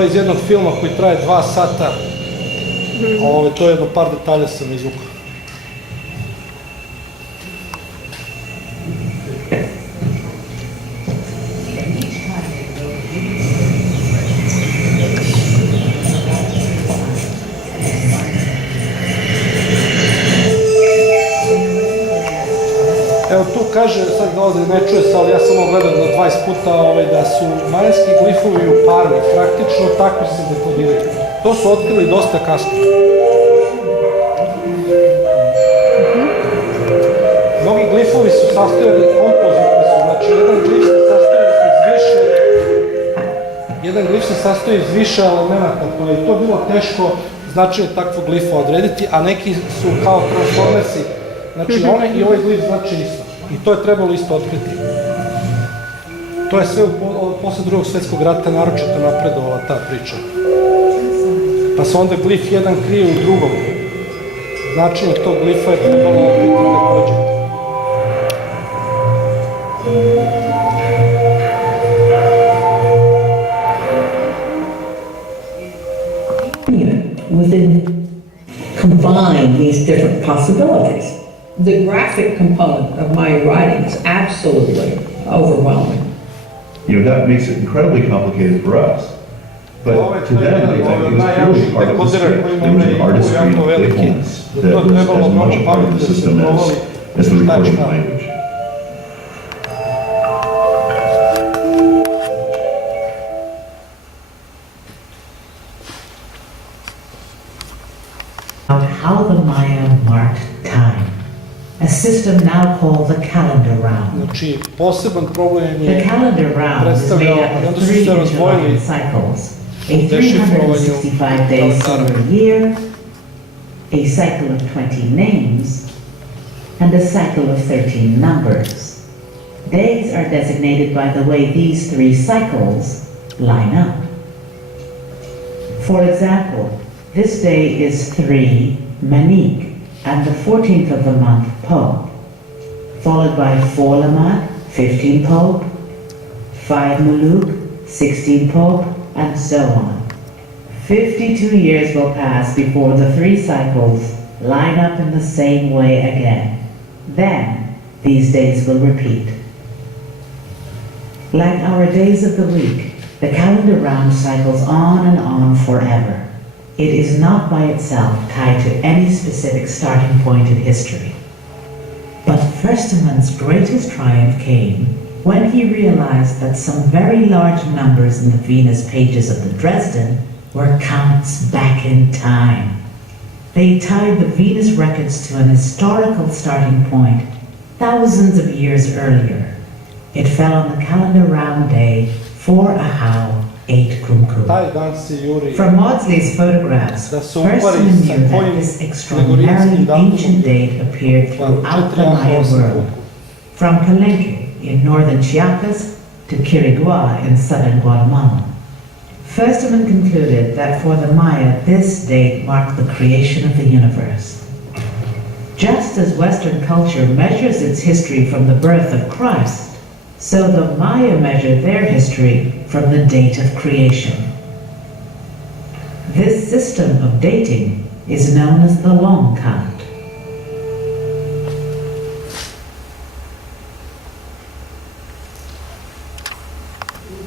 To je iz jednog filma koji traje 2 sata. To je jedno par detalja sam izvukao. Evo tu kaže, sad dolazi, ne čuje se, ali ja sam ovo gledao do 20 puta, da su majanski glifovi uparni, praktično tako se dekodiraju. To su otkrili dosta kasno. Mnogi glifovi su sastojali kompozitni su, znači jedan glif se sastoji iz više elemenata, pa je to bilo teško značenje takvog glifa odrediti, a neki su kao transformersi. Znači, one i ovaj glif znači isto. I to je trebalo isto otkriti. To je sve posle drugog svjetskog rata naročito napredovala ta priča. Pa se onda glif jedan krije u drugom. Značenje tog glifa je trebalo otkriti takođe. Within combine these different possibilities. The graphic component of my writing is absolutely overwhelming. That makes it incredibly complicated for us. But to them, it was purely part of the script. It was an artistry and playfulness that was as much a part of the system as the recording language. How the Maya marked time. A system now called the calendar round. Znači, poseban problem je The calendar round is made up of 3 interlocking cycles. A 365-day solar year, a cycle of 20 names, and a cycle of 13 numbers. Days are designated by the way these 3 cycles line up. For example, this day is 3 Manik, and the 14th of the month, Pope, followed by 4 Lamad, 15 Pope, 5 Muluk, 16 Pope, and so on. 52 years will pass before the 3 cycles line up in the same way again. Then, these days will repeat. Like our days of the week, the calendar round cycles on forever. It is not by itself tied to any specific starting point in history. But Versteman's greatest triumph came when he realized that some very large numbers in the Venus pages of the Dresden were counts back in time. They tied the Venus records to an historical starting point thousands of years earlier. It fell on the calendar round day 4 Ahau 8 Kumku. From Maudsley's photographs, Versteman knew that this extraordinarily ancient date appeared throughout the Maya world, from Palenque in northern Chiapas to Quirigua in southern Guatemala. Versteman concluded that for the Maya, this date marked the creation of the universe. Just as Western culture measures its history from the birth of Christ, so the Maya measured their history from the date of creation. This system of dating is known as the long count.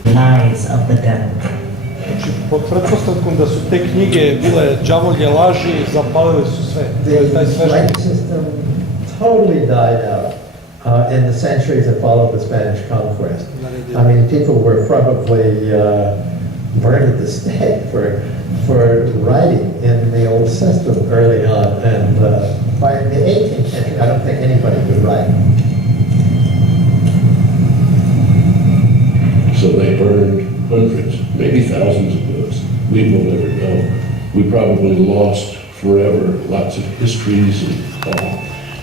Lies of the devil. Znači, pod pretpostavkom da su te knjige bile đavolje laži, zapalili su sve. The light system totally died out in the centuries that followed the Spanish conquest. I mean, people were probably burned at the stake for writing in the old system early on, and by the 18th century, I don't think anybody could write. So they burned hundreds, maybe thousands of books. We will never know. We probably lost forever lots of histories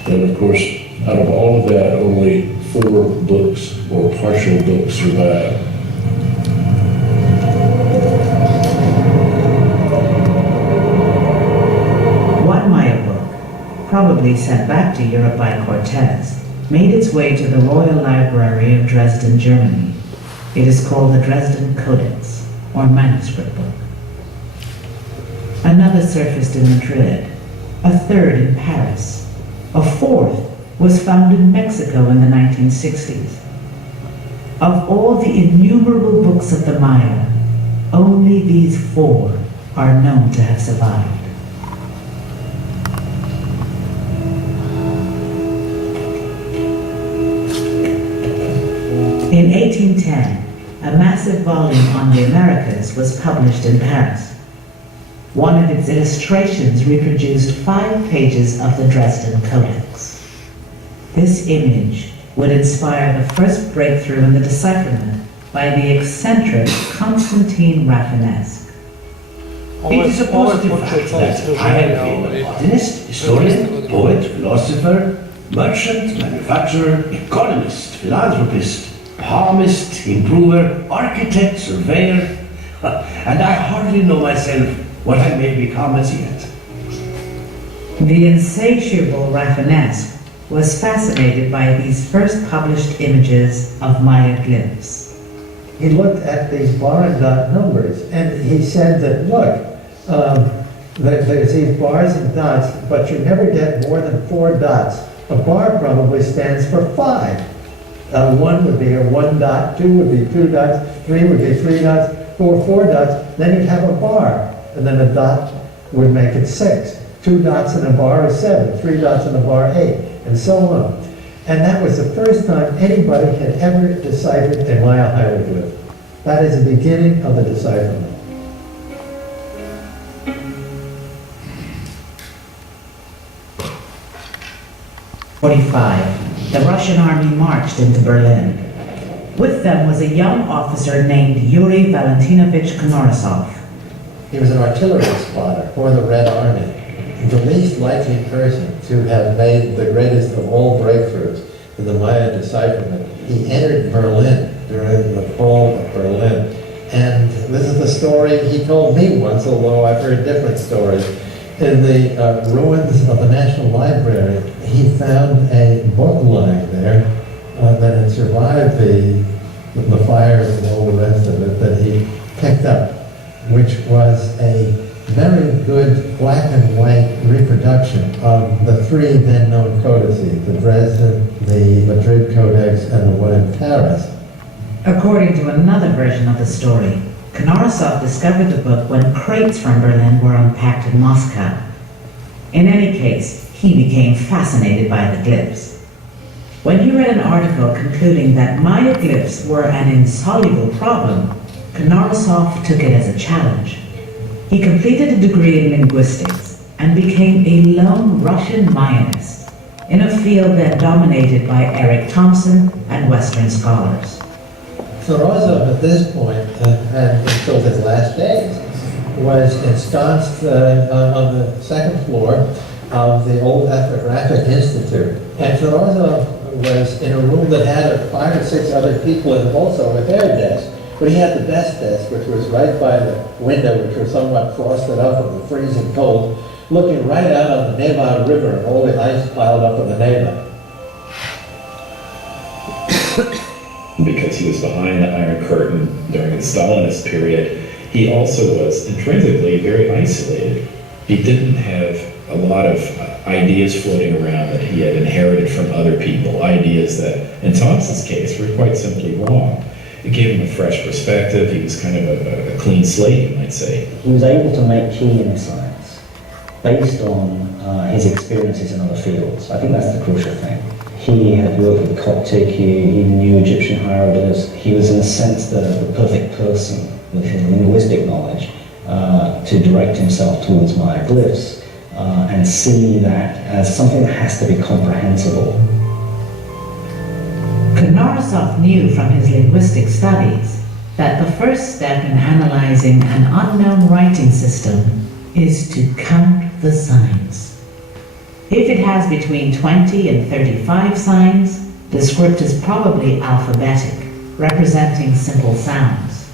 and of course, out of all of that, only 4 books or partial books survive. One Maya book, probably sent back to Europe by Cortez, made its way to the Royal Library of Dresden, Germany. It is called the Dresden Codex, or manuscript book. Another surfaced in Madrid, a third in Paris, a fourth was found in Mexico in the 1960s. Of all the innumerable books of the Maya, only these 4 are known to have survived. In 1810, a massive volume on the Americas was published in Paris. One of its illustrations reproduced 5 pages of the Dresden Codex. This image would inspire the first breakthrough in the decipherment by the eccentric Constantine Rafinesque. It is a positive fact that I have been a botanist, historian, poet, philosopher, merchant, manufacturer, economist, philanthropist, palmist, improver, architect, surveyor, and I hardly know myself what I may become as yet. The insatiable Rafinesque was fascinated by these first published images of Maya glyphs. He looked at these bar and dot numbers, and he said that, look, there's these bars and dots, but you never get more than 4 dots. A bar probably stands for 5. 1 would be a 1 dot, 2 would be 2 dots, 3 would be 3 dots, 4 dots, then you'd have a bar, and then a dot would make it 6. 2 dots in a bar is 7, 3 dots in a bar 8, and so on. And that was the first time anybody had ever deciphered a Maya hieroglyph. That is the beginning of the decipherment. The Russian army marched into Berlin. With them was a young officer named Yuri Valentinovich Knorozov. He was an artillery spotter for the Red Army, the least likely person to have made the greatest of all breakthroughs in the Maya decipherment. He entered Berlin during the fall of Berlin. And this is the story he told me once, although I've heard different stories. In the ruins of the National Library, he found a book lying there that had survived the fires and all the rest of it that he picked up, which was a very good black and white reproduction of the 3 then known codices, the Dresden, the Madrid Codex, and the one in Paris. According to another version of the story, Knorozov discovered the book when crates from Berlin were unpacked in Moscow. In any case, he became fascinated by the glyphs. When he read an article concluding that Maya glyphs were an insoluble problem, Knorozov took it as a challenge. He completed a degree in linguistics and became a lone Russian Mayanist in a field then dominated by Eric Thompson and Western scholars. Knorozov at this point, and until his last days, was ensconced on the 2nd floor of the old Ethnographic Institute. And Knorozov was in a room that had 5 or 6 other people and also a their desk. But he had the best desk, which was right by the window, which was somewhat frosted up from the freezing cold, looking right out on the Neva River and all the ice piled up on the Neva. Because he was behind the Iron Curtain during the Stalinist period, he also was intrinsically very isolated. He didn't have a lot of ideas floating around that he had inherited from other people, ideas that, in Thompson's case, were quite simply wrong. It gave him a fresh perspective. He was kind of a clean slate, you might say. He was able to make key insights based on his experiences in other fields. I think that's the crucial thing. He had worked with Coptic, he knew Egyptian hieroglyphs. He was, in a sense, the perfect person with his linguistic knowledge to direct himself towards Maya glyphs and see that as something that has to be comprehensible. Knorozov knew from his linguistic studies that the first step in analyzing an unknown writing system is to count the signs. If it has between 20 and 35 signs, the script is probably alphabetic, representing simple sounds.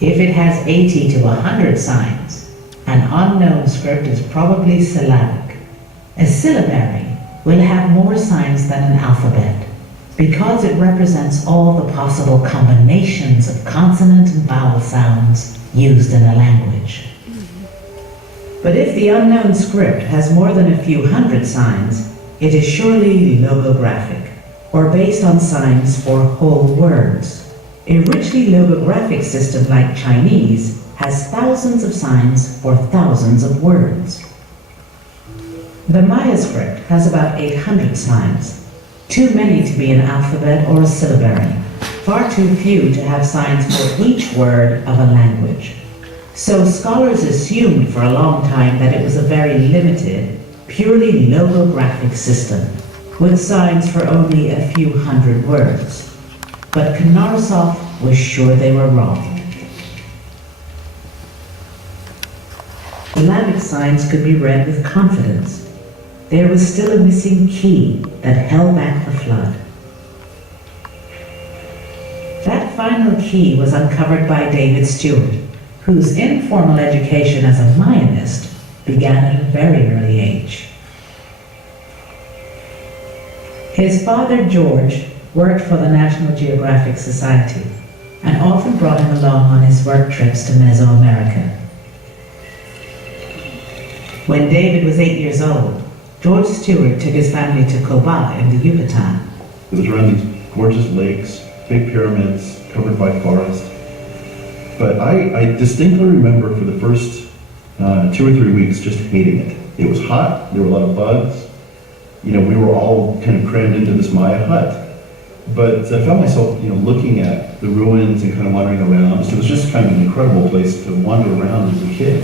If it has 80 to 100 signs, an unknown script is probably syllabic. A syllabary will have more signs than an alphabet, because it represents all the possible combinations of consonant and vowel sounds used in a language. But if the unknown script has more than a few hundred signs, it is surely logographic, or based on signs for whole words. A richly logographic system like Chinese has thousands of signs for thousands of words. The Maya script has about 800 signs, too many to be an alphabet or a syllabary, far too few to have signs for each word of a language. So scholars assumed for a long time that it was a very limited, purely logographic system, with signs for only a few hundred words. But Knorozov was sure they were wrong. Islamic signs could be read with confidence. There was still a missing key that held back the flood. That final key was uncovered by Dehvid Stjuart, whose informal education as a Mayanist began at a very early age. His father, George, worked for the National Geographic Society and often brought him along on his work trips to Mesoamerica. When David was 8 years old, George Stjuart took his family to Coba in the Yucatan. It was around these gorgeous lakes, big pyramids covered by forest. But I distinctly remember for the first 2 or 3 weeks just hating it. It was hot, there were a lot of bugs. You know, we were all kind of crammed into this Maya hut. But I found myself, you know, looking at the ruins and kind of wandering around. It was just kind of an incredible place to wander around as a kid.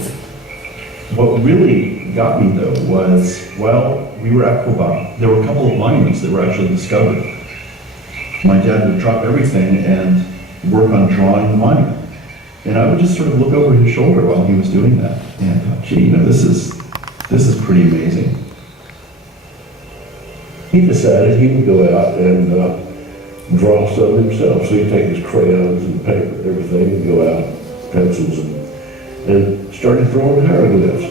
What really got me though was, well, we were at Coba. There were a couple of monuments that were actually discovered. My dad would drop everything and work on drawing the monument. And I would just sort of look over his shoulder while he was doing that. And I thought, gee, you know, this is pretty amazing. He decided he would go out and draw some himself. So he'd take his crayons and paper and everything and go out, pencils, and started drawing hieroglyphs.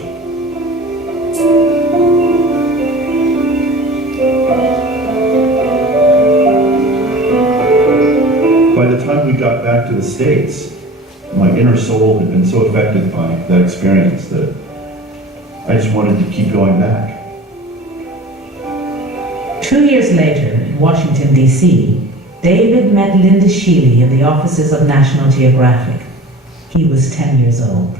By the time we got back to the States, my inner soul had been so affected by that experience that I just wanted to keep going back. 2 years later, in Washington, D.C., David met Linda Sheely in the offices of National Geographic. He was 10 years old.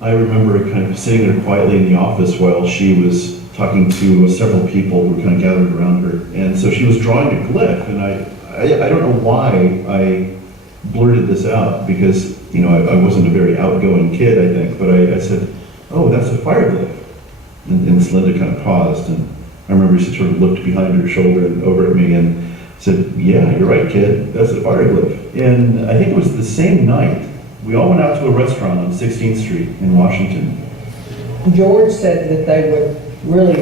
I remember kind of sitting there quietly in the office while she was talking to several people who were kind of gathered around her. And so she was drawing a glyph, and I don't know why I blurted this out, because, you know, I wasn't a very outgoing kid, I think, but I said, oh, that's a fire glyph. And Miss Linda kind of paused, and I remember she sort of looked behind her shoulder and over at me and said, yeah, you're right, kid, that's a fire glyph. And I think it was the same night, we all went out to a restaurant on 16th Street in Washington. George said that they would really